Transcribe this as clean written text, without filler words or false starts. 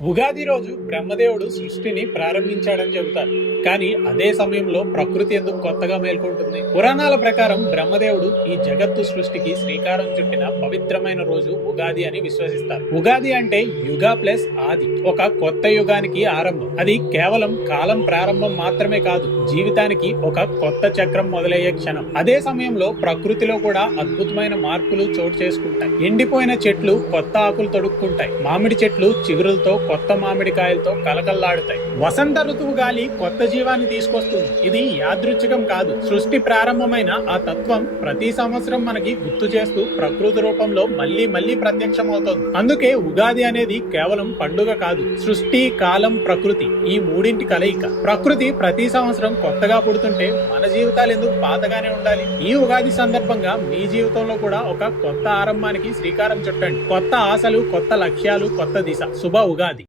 ఉగాది రోజు బ్రహ్మదేవుడు సృష్టిని ప్రారంభించాడని చెబుతారు. కానీ అదే సమయంలో ప్రకృతి ఎందుకు కొత్తగా మేల్కొంటుంది? పురాణాల ప్రకారం బ్రహ్మదేవుడు ఈ జగత్తు సృష్టికి శ్రీకారం చుట్టిన పవిత్రమైన రోజు ఉగాది అని విశ్వసిస్తారు. ఉగాది అంటే యుగ ప్లస్ ఆది, ఒక కొత్త యుగానికి ఆరంభం. అది కేవలం కాలం ప్రారంభం మాత్రమే కాదు, జీవితానికి ఒక కొత్త చక్రం మొదలయ్యే క్షణం. అదే సమయంలో ప్రకృతిలో కూడా అద్భుతమైన మార్పులు చోటు చేసుకుంటాయి. ఎండిపోయిన చెట్లు కొత్త ఆకులు తొడుక్కుంటాయి, మామిడి చెట్లు చిగురులతో కొత్త మామిడికాయలతో కలకల్లాడుతాయి. వసంత ఋతువు గాలి కొత్త జీవాన్ని తీసుకొస్తుంది. ఇది యాదృచ్ఛికం కాదు, సృష్టి ప్రారంభమైన ఆ తత్వం ప్రతి సంవత్సరం మనకి గుర్తు చేస్తూ ప్రకృతి రూపంలో మళ్లీ మళ్లీ ప్రత్యక్షమవుతోంది. అందుకే ఉగాది అనేది కేవలం పండుగ కాదు, సృష్టి, కాలం, ప్రకృతి ఈ మూడింటి కలయిక. ప్రకృతి ప్రతి సంవత్సరం కొత్తగా పుడుతుంటే మన జీవితాలు ఎందుకు పాతగానే ఉండాలి? ఈ ఉగాది సందర్భంగా మీ జీవితంలో కూడా ఒక కొత్త ఆరంభానికి శ్రీకారం చుట్టండి. కొత్త ఆశలు, కొత్త లక్ష్యాలు, కొత్త దిశ. శుభ ఉగాది.